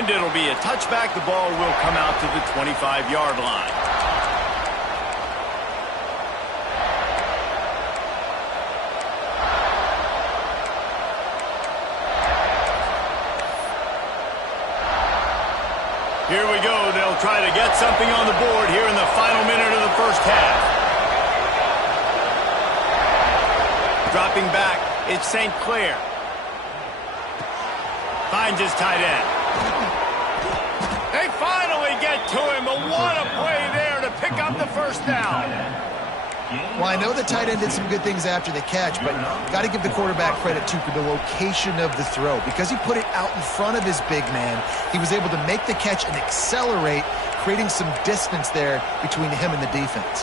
And it'll be a touchback. The ball will come out to the 25-yard line. Here we go. They'll try to get something on the board here in the final minute of the first half. Dropping back, it's St. Clair. Finds his tight end. They finally get to him, but what a play there to pick up the first down. Well, I know the tight end did some good things after the catch, but got to give the quarterback credit, too, for the location of the throw. Because he put it out in front of his big man, he was able to make the catch and accelerate, creating some distance there between him and the defense.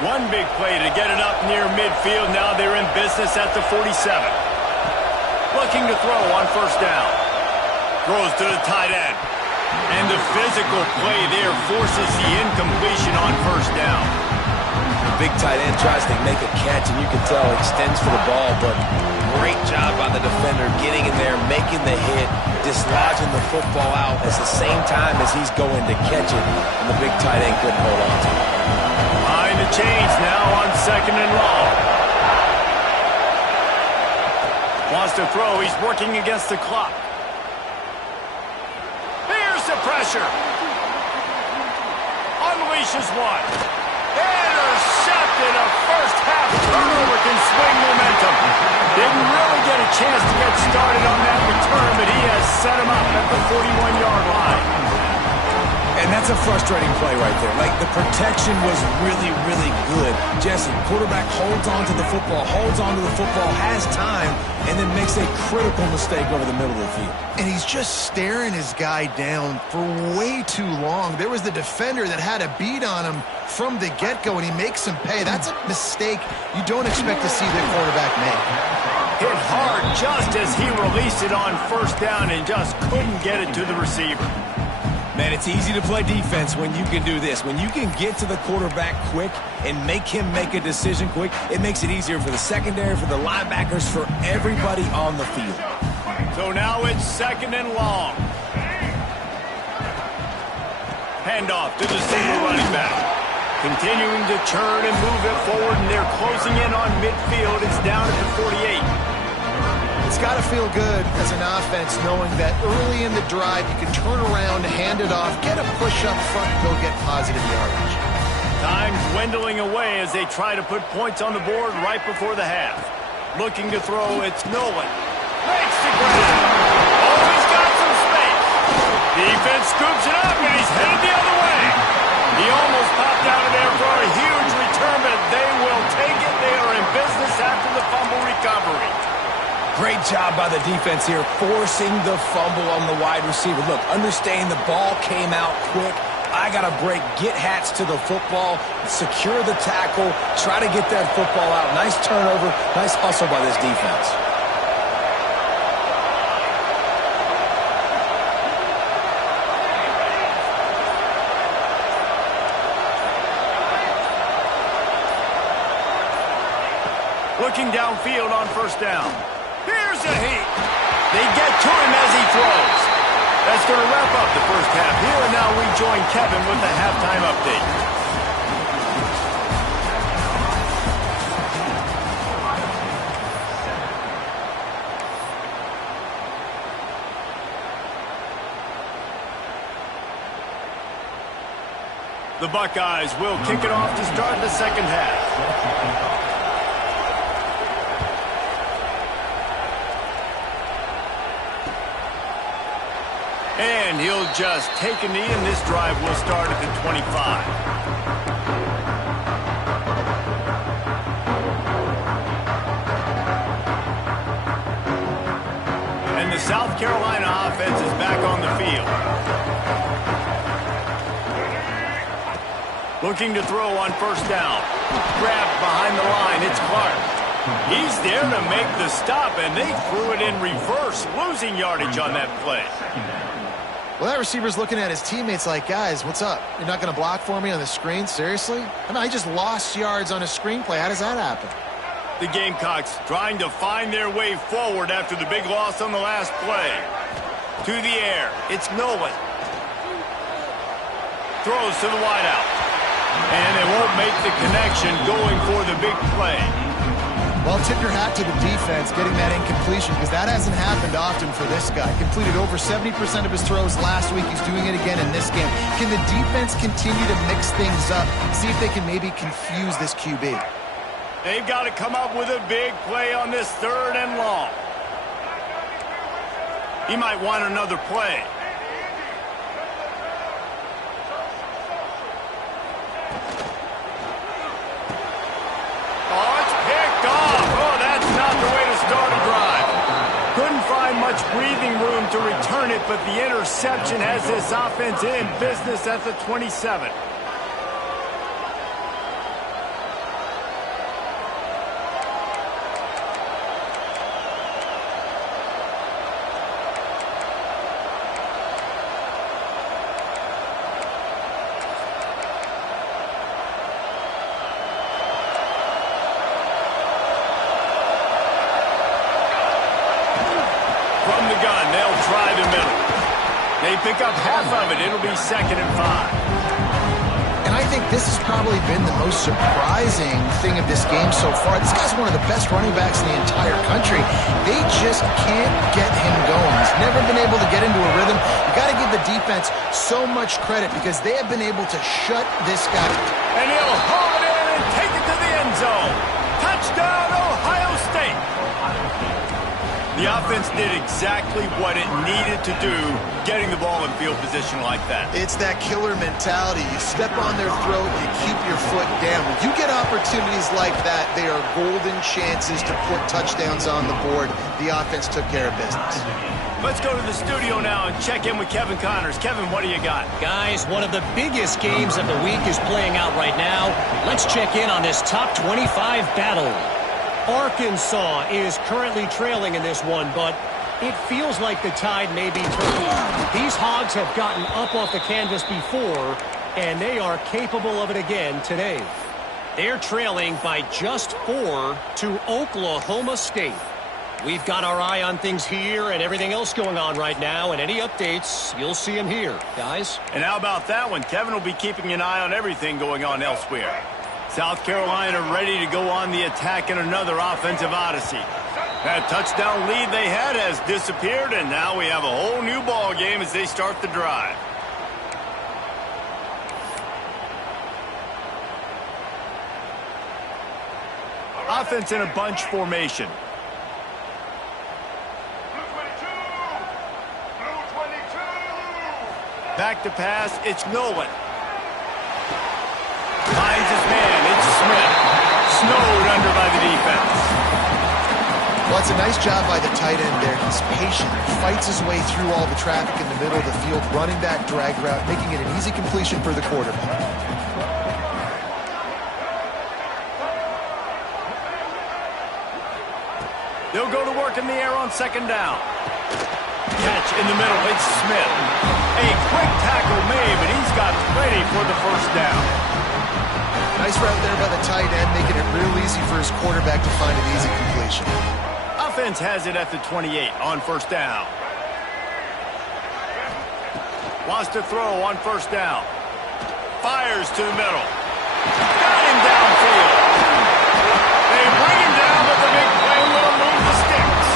One big play to get it up near midfield. Now they're in business at the 47. Looking to throw on first down. Throws to the tight end. And the physical play there forces the incompletion on first down. The big tight end tries to make a catch, and you can tell extends for the ball, but great job by the defender getting in there, making the hit, dislodging the football out at the same time as he's going to catch it, and the big tight end couldn't hold on to it. Behind the chains now on second and long. Wants to throw. He's working against the clock. Here's the pressure. Unleashes one. Intercepted. A first half turnover can swing momentum. Didn't really get a chance to get started on that return, but he has set him up at the 41-yard line. And that's a frustrating play right there. Like, the protection was really, really good. Jesse, quarterback holds on to the football, has time, and then makes a critical mistake over the middle of the field. And he's just staring his guy down for way too long. There was the defender that had a beat on him from the get-go, and he makes him pay. That's a mistake you don't expect to see the quarterback make. Hit hard just as he released it on first down and just couldn't get it to the receiver. Man, it's easy to play defense when you can do this. When you can get to the quarterback quick and make him make a decision quick, it makes it easier for the secondary, for the linebackers, for everybody on the field. So now it's second and long. Handoff to the single running back. Continuing to turn and move it forward, and they're closing in on midfield. It's down at the 48. It's got to feel good as an offense knowing that early in the drive you can turn around, hand it off, get a push up front, and go get positive yardage. Time dwindling away as they try to put points on the board right before the half. Looking to throw, it's Nolan. Makes the grab. Oh, he's got some space. Defense scoops it up, and he's headed the other way. He almost popped out of there for a huge return, but they will take it. They are in business after the fumble recovery. Great job by the defense here, forcing the fumble on the wide receiver. Look, understand the ball came out quick. I got to break, get Hats to the football, secure the tackle, try to get that football out. Nice turnover, nice hustle by this defense. Looking downfield on first down. Here's a heat. They get to him as he throws. That's going to wrap up the first half here, and now we join Kevin with the halftime update. The Buckeyes will kick it off to start the second half. And he'll just take a knee, and this drive will start at the 25. And the South Carolina offense is back on the field. Looking to throw on first down. Grabbed behind the line. It's Clark. He's there to make the stop, and they threw it in reverse, losing yardage on that play. Well, that receiver's looking at his teammates like, guys, what's up? You're not going to block for me on the screen? Seriously? I mean, I just lost yards on a screenplay. How does that happen? The Gamecocks trying to find their way forward after the big loss on the last play. To the air. It's Nolan. Throws to the wideout. And they won't make the connection going for the big play. Well, tip your hat to the defense getting that incompletion because that hasn't happened often for this guy. Completed over 70% of his throws last week. He's doing it again in this game. Can the defense continue to mix things up, see if they can maybe confuse this QB? They've got to come up with a big play on this 3rd and long. He might want another play. Oh, it's picked off. Oh, that's not the way to start a drive. Couldn't find much breathing room to return it, but the interception has this offense in business at the 27. From the gun, they'll try the middle. They pick up half of it. It'll be 2nd and 5. And I think this has probably been the most surprising thing of this game so far. This guy's one of the best running backs in the entire country. They just can't get him going. He's never been able to get into a rhythm. You got to give the defense so much credit because they have been able to shut this guy. And he'll haul it in and take it to the end zone. Touchdown, Ohio State. The offense did exactly what it needed to do, getting the ball in field position like that. It's that killer mentality. You step on their throat, you keep your foot down. When you get opportunities like that, they are golden chances to put touchdowns on the board. The offense took care of business. Let's go to the studio now and check in with Kevin Connors. Kevin, what do you got? Guys, one of the biggest games of the week is playing out right now. Let's check in on this top 25 battle. Arkansas is currently trailing in this one, but it feels like the tide may be turning. These Hogs have gotten up off the canvas before, and they are capable of it again today. They're trailing by just 4 to Oklahoma State. We've got our eye on things here and everything else going on right now, and any updates, you'll see them here, guys. And how about that one? Kevin will be keeping an eye on everything going on elsewhere. South Carolina ready to go on the attack in another offensive odyssey. That touchdown lead they had has disappeared, and now we have a whole new ball game as they start the drive. Offense in a bunch formation. Back to pass, it's Nolan. Finds his man, it's Smith. Snowed under by the defense. Well, it's a nice job by the tight end there. He's patient, fights his way through all the traffic in the middle of the field, running back drag route, making it an easy completion for the quarterback. They'll go to work in the air on 2nd down. Catch in the middle, it's Smith. A quick tackle made, but he's got plenty for the 1st down. Nice route there by the tight end, making it real easy for his quarterback to find an easy completion. Offense has it at the 28 on 1st down. Wants to throw on 1st down. Fires to the middle. Got him downfield. They bring him down, but the big play will move the sticks.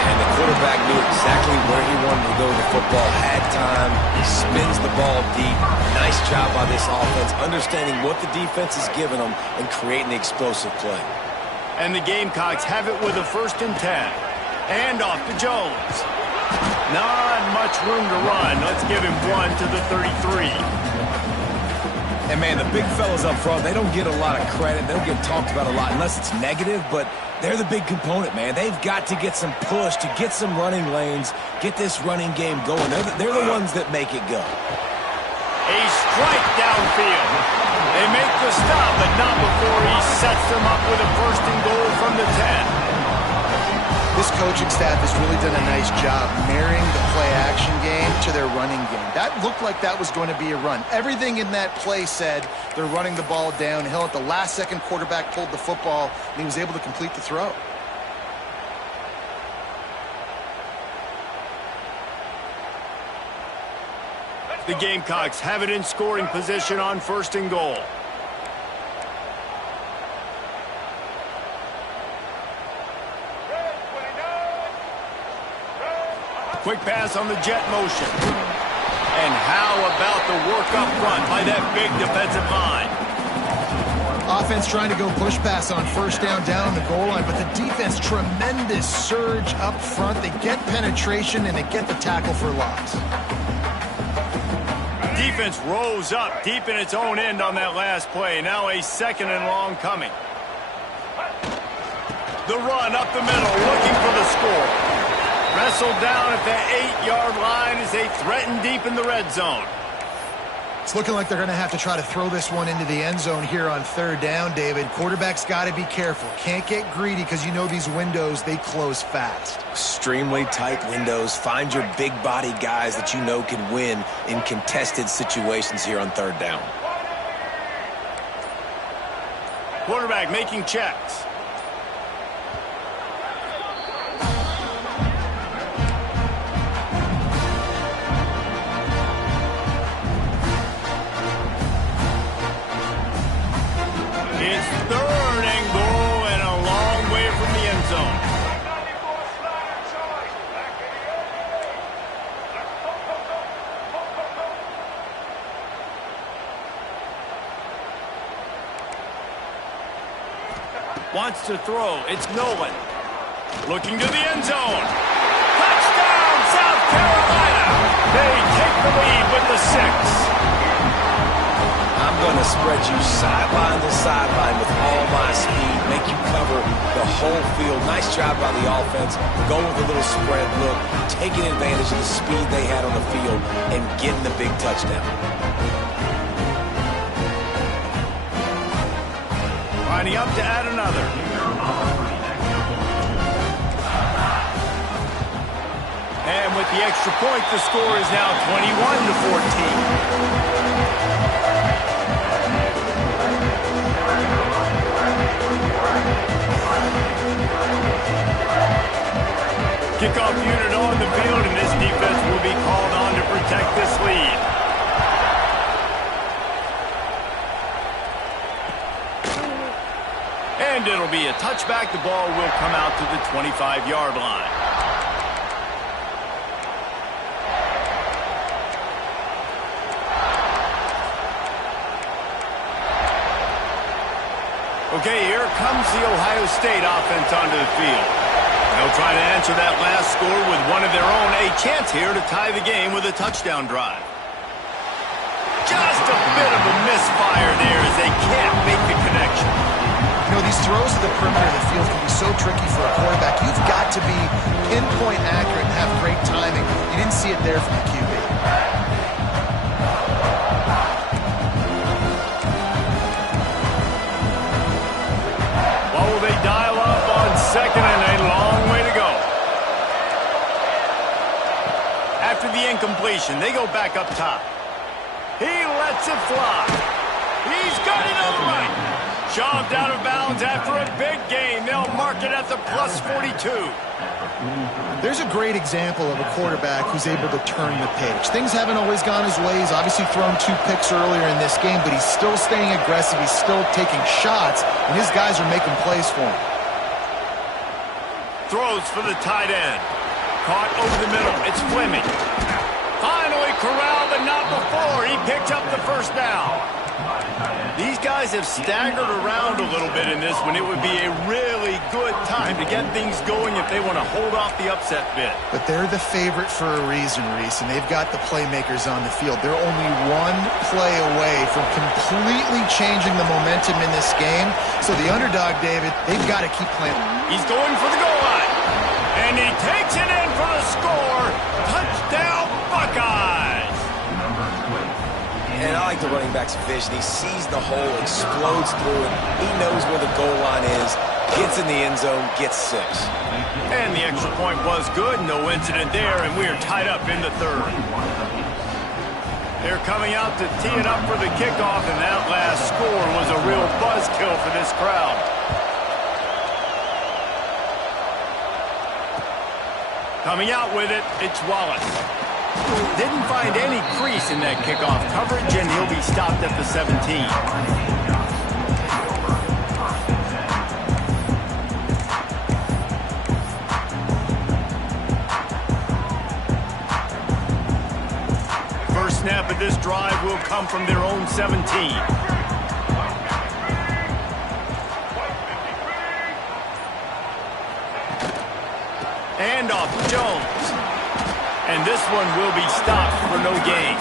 And the quarterback knew exactly where he wanted to go with the football, had time, he spins the ball deep. Nice job by this offense, understanding what the defense is giving them and creating the explosive play. And the Gamecocks have it with a 1st and 10. Hand off to Jones. Not much room to run. Let's give him 1 to the 33. And, man, the big fellas up front, they don't get a lot of credit. They don't get talked about a lot unless it's negative, but they're the big component, man. They've got to get some push, to get some running lanes, get this running game going. They're the ones that make it go. A strike downfield. They make the stop, but not before he sets them up with a 1st and goal from the 10. This coaching staff has really done a nice job marrying the play-action game to their running game. That looked like that was going to be a run. Everything in that play said they're running the ball downhill. At the last second, quarterback pulled the football, and he was able to complete the throw. The Gamecocks have it in scoring position on 1st and goal. Quick pass on the jet motion. And how about the work up front by that big defensive line? Offense trying to go push pass on 1st down on the goal line, but the defense, tremendous surge up front. They get penetration, and they get the tackle for loss. Defense rose up deep in its own end on that last play. Now a 2nd and long coming. The run up the middle, looking for the score. Wrestled down at the 8-yard line as they threaten deep in the red zone. It's looking like they're going to have to try to throw this one into the end zone here on 3rd down, David. Quarterback's got to be careful. Can't get greedy because you know these windows, they close fast. Extremely tight windows. Find your big body guys that you know can win in contested situations here on 3rd down. Quarterback making checks. It's 3rd and goal and a long way from the end zone. Wants to throw. It's Nolan. Looking to the end zone. Touchdown, South Carolina. They take the lead with the 6. I'm going to spread you sideline to sideline with all my speed, make you cover the whole field. Nice job by the offense, going with a little spread look, taking advantage of the speed they had on the field, and getting the big touchdown. Lining up to add another. And with the extra point, the score is now 21-14. Kickoff unit on the field, and this defense will be called on to protect this lead. And it'll be a touchback. The ball will come out to the 25-yard line. Okay, here comes the Ohio State offense onto the field. They'll try to answer that last score with one of their own. A chance here to tie the game with a touchdown drive. Just a bit of a misfire there as they can't make the connection. You know, these throws to the perimeter of the field can be so tricky for a quarterback. You've got to be pinpoint accurate and have great timing. You didn't see it there from the QB. Will they dial up on 2nd and a long way to go? After the incompletion, they go back up top. He lets it fly. He's got it all right. Shoved out of bounds after a big gain. They'll mark it at the plus 42. There's a great example of a quarterback who's able to turn the page. Things haven't always gone his way. He's obviously thrown 2 picks earlier in this game, but he's still staying aggressive. He's still taking shots, and his guys are making plays for him. Throws for the tight end. Caught over the middle. It's Fleming. Finally corralled, but not before. He picked up the 1st down. These guys have staggered around a little bit in this one. It would be a really good time to get things going if they want to hold off the upset bid. But they're the favorite for a reason, Reese, and they've got the playmakers on the field. They're only one play away from completely changing the momentum in this game. So the underdog, David, they've got to keep playing. He's going for the goal line. And he takes it in for the score. Touchdown, Buckeyes. And I like the running back's vision. He sees the hole, explodes through it. He knows where the goal line is, gets in the end zone, gets 6. And the extra point was good. No incident there, and we are tied up in the 3rd. They're coming out to tee it up for the kickoff, and that last score was a real buzzkill for this crowd. Coming out with it, it's Wallace. Didn't find any crease in that kickoff coverage, and he'll be stopped at the 17. First snap of this drive will come from their own 17. And off to Jones. And this one will be stopped for no gain.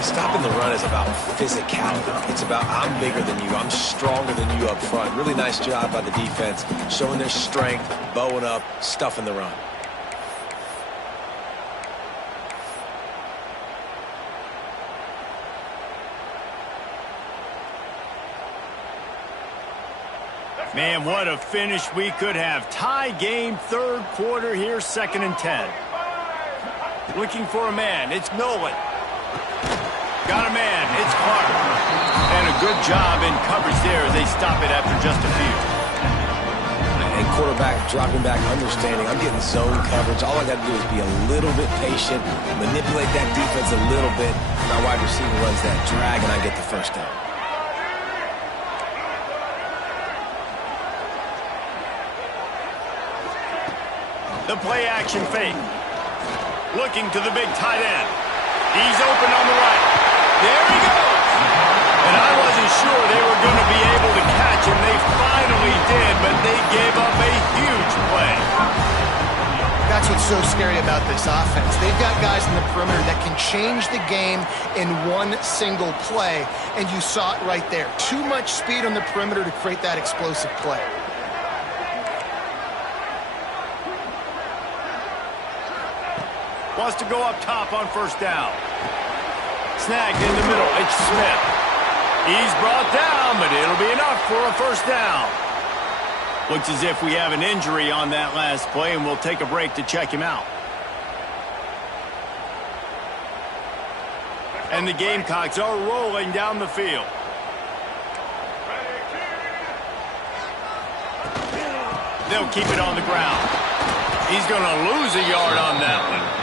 Stopping the run is about physicality. It's about I'm bigger than you. I'm stronger than you up front. Really nice job by the defense, showing their strength, bowing up, stuffing the run. Man, what a finish we could have. Tie game, third quarter here, 2nd and 10. Looking for a man, it's Nolan. Got a man, it's Clark. And a good job in coverage there as they stop it after just a few. And quarterback dropping back, understanding I'm getting zone coverage. All I got to do is be a little bit patient, manipulate that defense a little bit. My wide receiver runs that drag, and I get the first down. The play action fake. Looking to the big tight end. He's open on the right. There he goes. And I wasn't sure they were going to be able to catch him. They finally did, but they gave up a huge play. That's what's so scary about this offense. They've got guys in the perimeter that can change the game in one single play, and you saw it right there. Too much speed on the perimeter to create that explosive play. Wants to go up top on first down. Snagged in the middle. It's Smith. He's brought down, but it'll be enough for a first down. Looks as if we have an injury on that last play, and we'll take a break to check him out. And the Gamecocks are rolling down the field. They'll keep it on the ground. He's going to lose a yard on that one.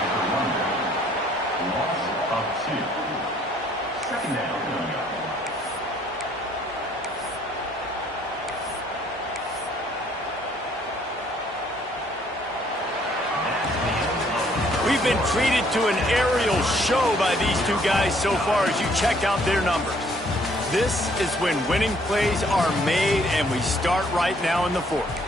We've been treated to an aerial show by these two guys so far as you check out their numbers. This is when winning plays are made, and we start right now in the fourth.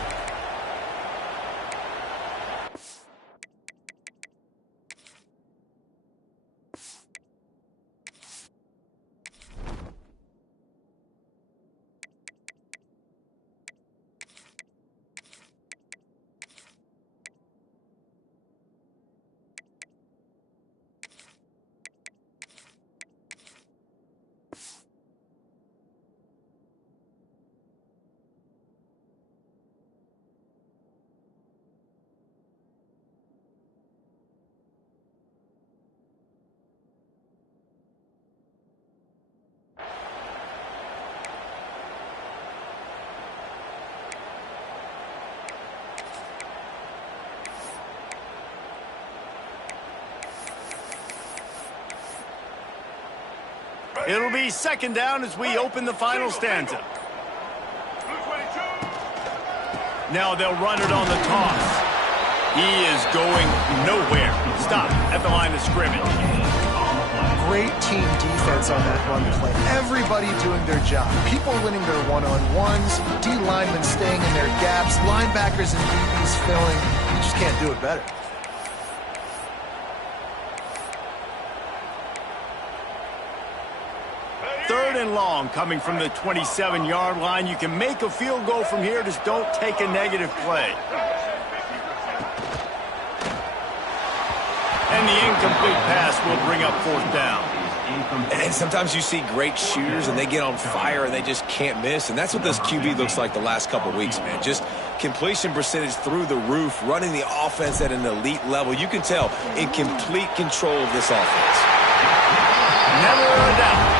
It'll be second down as we open the final stanza. Now they'll run it on the toss. He is going nowhere. Stop at the line of scrimmage. Great team defense on that run play. Everybody doing their job. People winning their one-on-ones, D linemen staying in their gaps, linebackers and DBs filling. You just can't do it better. Third and long coming from the 27-yard line. You can make a field goal from here. Just don't take a negative play. And the incomplete pass will bring up fourth down. And sometimes you see great shooters and they get on fire and they just can't miss. And that's what this QB looks like the last couple weeks, man. Just completion percentage through the roof, running the offense at an elite level. You can tell in complete control of this offense. Never a doubt.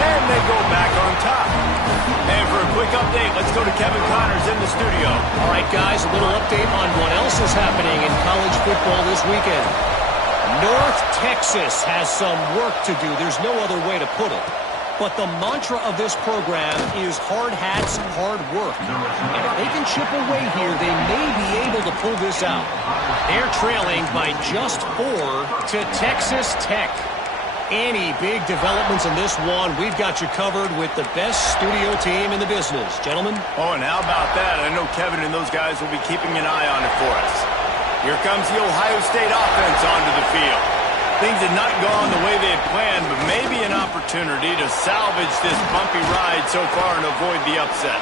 And they go back on top. And for a quick update, let's go to Kevin Connors in the studio. All right, guys, a little update on what else is happening in college football this weekend. North Texas has some work to do. There's no other way to put it. But the mantra of this program is hard hats, hard work. And if they can chip away here, they may be able to pull this out. They're trailing by just 4 to Texas Tech. Any big developments in this one, we've got you covered with the best studio team in the business. Gentlemen? Oh, and how about that? I know Kevin and those guys will be keeping an eye on it for us. Here comes the Ohio State offense onto the field. Things had not gone the way they had planned, but maybe an opportunity to salvage this bumpy ride so far and avoid the upset.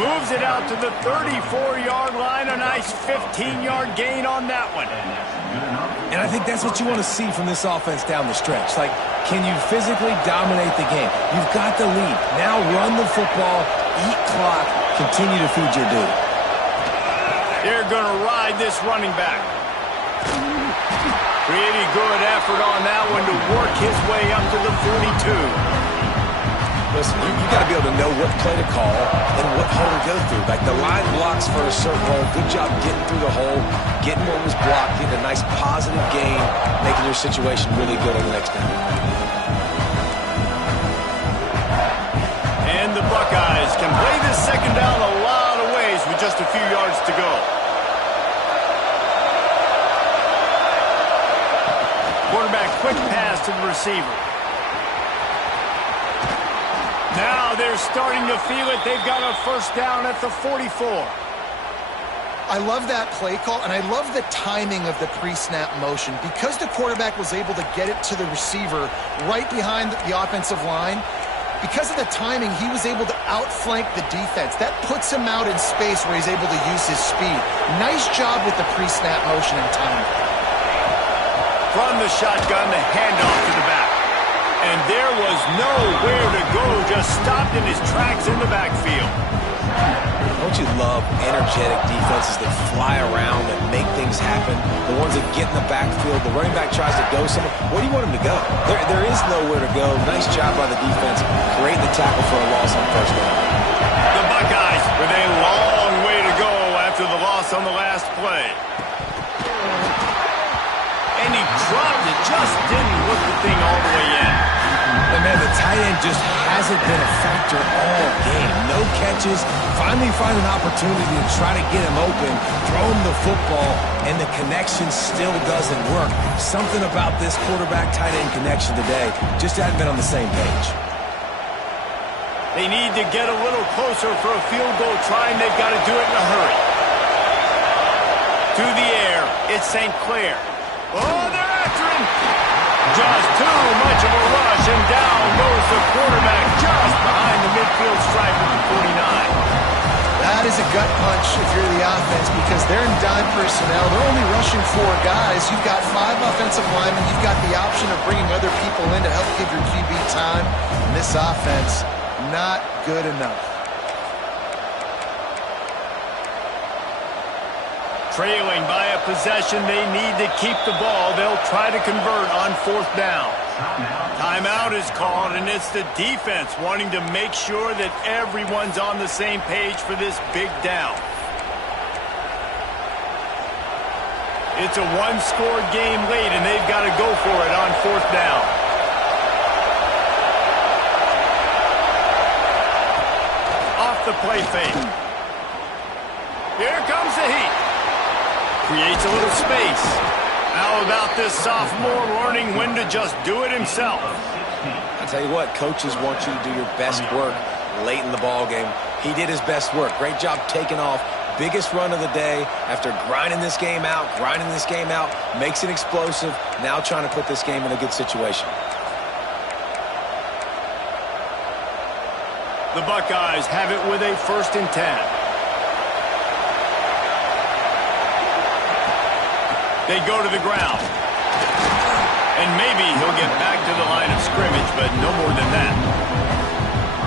Moves it out to the 34-yard line. A nice 15-yard gain on that one. And I think that's what you want to see from this offense down the stretch. Like, can you physically dominate the game? You've got the lead. Now run the football, eat clock, continue to feed your dude. They're going to ride this running back. Pretty good effort on that one to work his way up to the 42. Listen, you got to be able to know what play to call and what hole to go through. Like, the line blocks for a certain hole. Good job getting through the hole, getting what was blocked, getting a nice positive gain, making your situation really good on the next down. And the Buckeyes can play this second down a lot of ways with just a few yards to go. Quarterback quick pass to the receiver. Now they're starting to feel it. They've got a first down at the 44. I love that play call, and I love the timing of the pre-snap motion. Because the quarterback was able to get it to the receiver right behind the offensive line, because of the timing, he was able to outflank the defense. That puts him out in space where he's able to use his speed. Nice job with the pre-snap motion and timing. From the shotgun, the handoff to the back. And there was nowhere to go, just stopped in his tracks in the backfield. Don't you love energetic defenses that fly around and make things happen? The ones that get in the backfield, the running back tries to go somewhere. Where do you want him to go? There is nowhere to go. Nice job by the defense, creating the tackle for a loss on first down. The Buckeyes with a long way to go after the loss on the last play. And he dropped it, just didn't look the thing all the way in. And man, the tight end just hasn't been a factor all game. No catches, finally find an opportunity to try to get him open, throw him the football, and the connection still doesn't work. Something about this quarterback-tight end connection today just hasn't been on the same page. They need to get a little closer for a field goal try, and they've got to do it in a hurry. To the air, it's St. Clair. Oh, they're after him. Just too much of a rush, and down goes the quarterback just behind the midfield stripe at the 49. That is a gut punch if you're the offense, because they're in dime personnel. They're only rushing 4 guys. You've got 5 offensive linemen. You've got the option of bringing other people in to help give your QB time. And this offense, not good enough. Trailing by a possession, they need to keep the ball. They'll try to convert on 4th down. Timeout is called, and it's the defense wanting to make sure that everyone's on the same page for this big down. It's a one-score game late, and they've got to go for it on 4th down. Off the play fake. Here comes the heat. Creates a little space. How about this sophomore learning when to just do it himself? I tell you what, coaches want you to do your best work late in the ball game. He did his best work. Great job taking off. Biggest run of the day after grinding this game out, makes it explosive. Now trying to put this game in a good situation. The Buckeyes have it with a 1st and 10. They go to the ground. And maybe he'll get back to the line of scrimmage, but no more than that.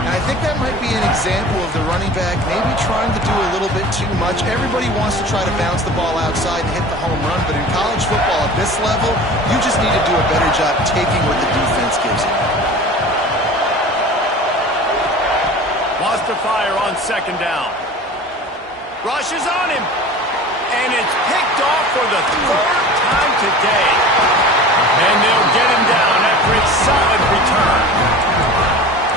I think that might be an example of the running back maybe trying to do a little bit too much. Everybody wants to try to bounce the ball outside and hit the home run, but in college football at this level, you just need to do a better job taking what the defense gives you. Wants to fire on 2nd down. Rushes on him. And it's picked off for the 3rd time today. And they'll get him down after a solid return.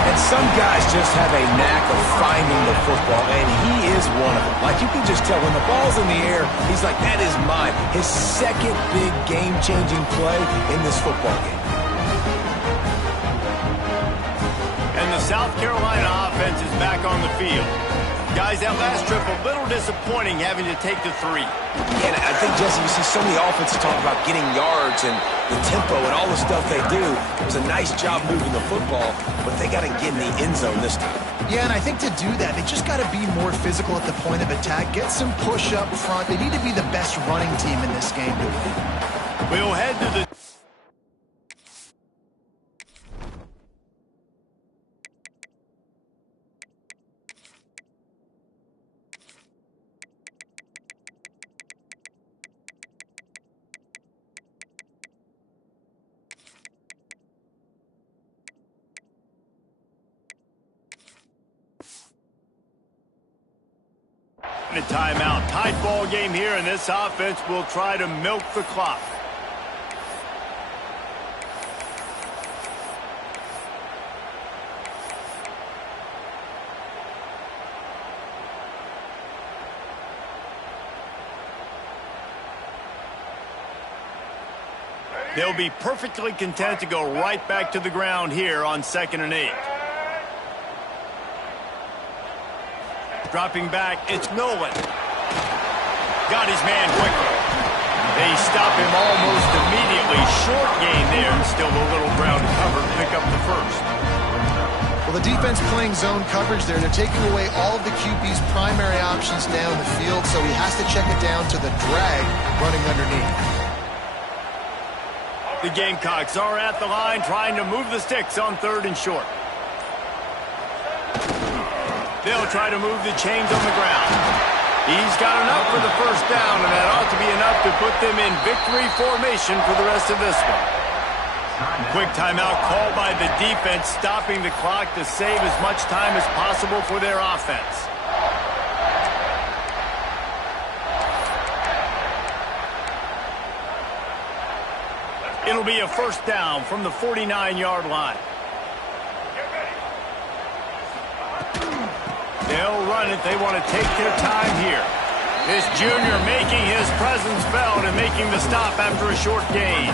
And some guys just have a knack of finding the football, and he is one of them. Like, you can just tell when the ball's in the air, he's like, that is mine. His second big game-changing play in this football game. And the South Carolina offense is back on the field. Guys, that last trip, a little disappointing having to take the 3. And I think, Jesse, you see so many offenses talk about getting yards and the tempo and all the stuff they do. It was a nice job moving the football, but they got to get in the end zone this time. Yeah, and I think to do that, they just got to be more physical at the point of attack, get some push up front. They need to be the best running team in this game to win. We'll head to the... A timeout. Tight ball game here, and this offense will try to milk the clock. They'll be perfectly content to go right back to the ground here on 2nd and 8. Dropping back, it's Nolan. Got his man quickly. They stop him almost immediately. Short gain there, and still a little ground cover to pick up the first. Well, the defense playing zone coverage there. They're taking away all of the QB's primary options down the field, so he has to check it down to the drag running underneath. The Gamecocks are at the line trying to move the sticks on 3rd and short. They'll try to move the chains on the ground. He's got enough for the first down, and that ought to be enough to put them in victory formation for the rest of this one. Quick timeout called by the defense, stopping the clock to save as much time as possible for their offense. It'll be a first down from the 49-yard line. They'll run it. They want to take their time here. This junior making his presence felt and making the stop after a short gain.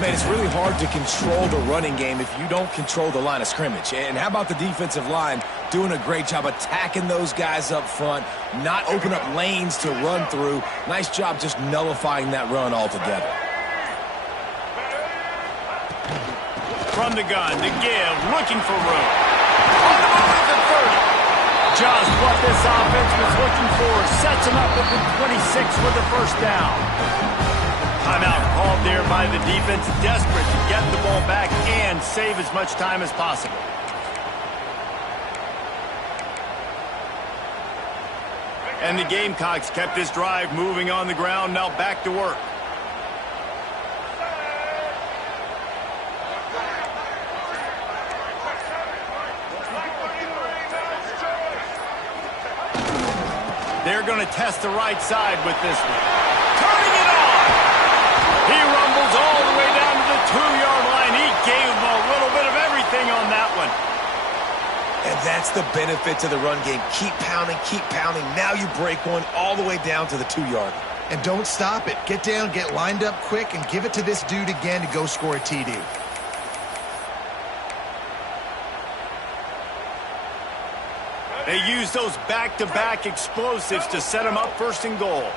Man, it's really hard to control the running game if you don't control the line of scrimmage. And how about the defensive line doing a great job attacking those guys up front, not open up lanes to run through. Nice job just nullifying that run altogether. From the gun, to give, looking for room. On the move at the 30. Just what this offense was looking for. Sets him up at the 26 for the first down. Timeout called there by the defense, desperate to get the ball back and save as much time as possible. And the Gamecocks kept this drive moving on the ground, now back to work. They're going to test the right side with this one. Turning it on! He rumbles all the way down to the 2-yard line. He gave him a little bit of everything on that one. And that's the benefit to the run game. Keep pounding, keep pounding. Now you break one all the way down to the 2-yard. And don't stop it. Get down, get lined up quick, and give it to this dude again to go score a TD. They use those back-to-back explosives to set him up 1st and goal.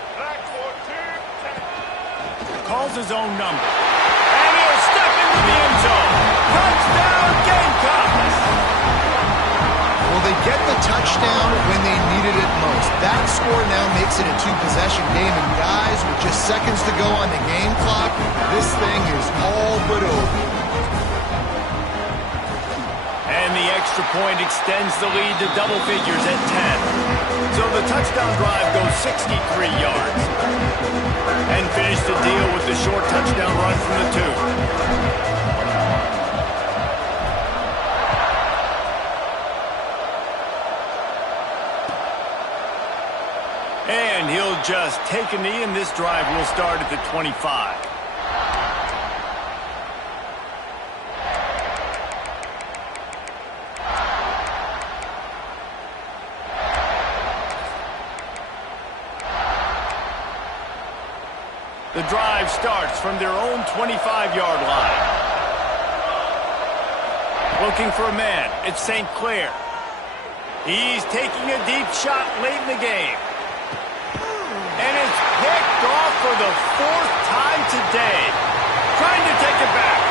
Calls his own number. And he'll step into the end zone. Touchdown, Gamecocks! Well, they get the touchdown when they needed it most. That score now makes it a 2-possession game, and guys, with just seconds to go on the game clock, this thing is all but over. And the extra point extends the lead to double figures at 10. So the touchdown drive goes 63 yards. And finish the deal with the short touchdown run from the 2. And he'll just take a knee, and this drive will start at the 25. The drive starts from their own 25-yard line. Looking for a man. It's St. Clair. He's taking a deep shot late in the game. And it's picked off for the 4th time today. Trying to take it back.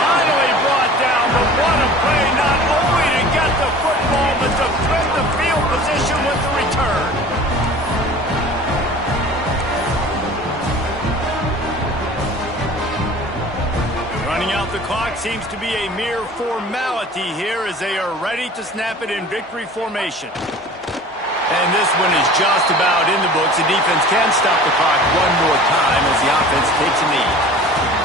Finally brought down, but what a play, not only to get the football, but to flip the field position with the return. Running out the clock seems to be a mere formality here as they are ready to snap it in victory formation. And this one is just about in the books. The defense can stop the clock one more time as the offense takes a knee.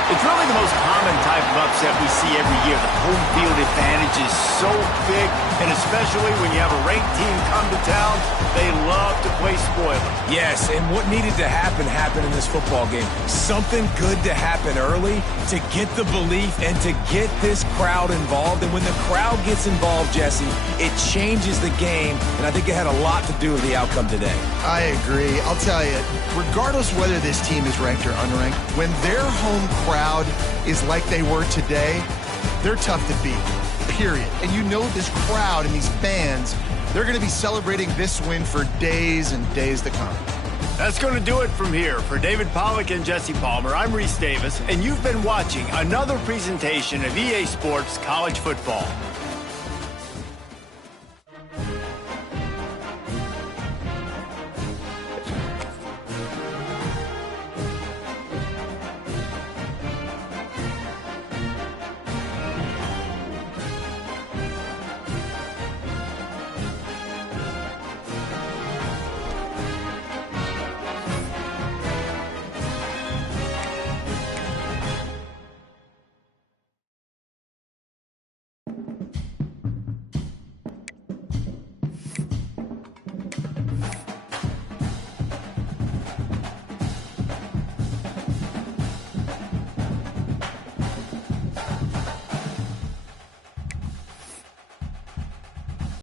It's really the most common type of upset we see every year. The home field advantage is so big, and especially when you have a ranked team come to town, they love to play spoiler. Yes, and what needed to happen happened in this football game. Something good to happen early to get the belief and to get this crowd involved. And when the crowd gets involved, Jesse, it changes the game, and I think it had a lot to do with the outcome today. I agree. I'll tell you, regardless whether this team is ranked or unranked, when their home crowd is like they were today, they're tough to beat, period. And you know this crowd and these fans, they're going to be celebrating this win for days and days to come. That's going to do it from here. For David Pollack and Jesse Palmer, I'm Reese Davis, and you've been watching another presentation of EA Sports College Football.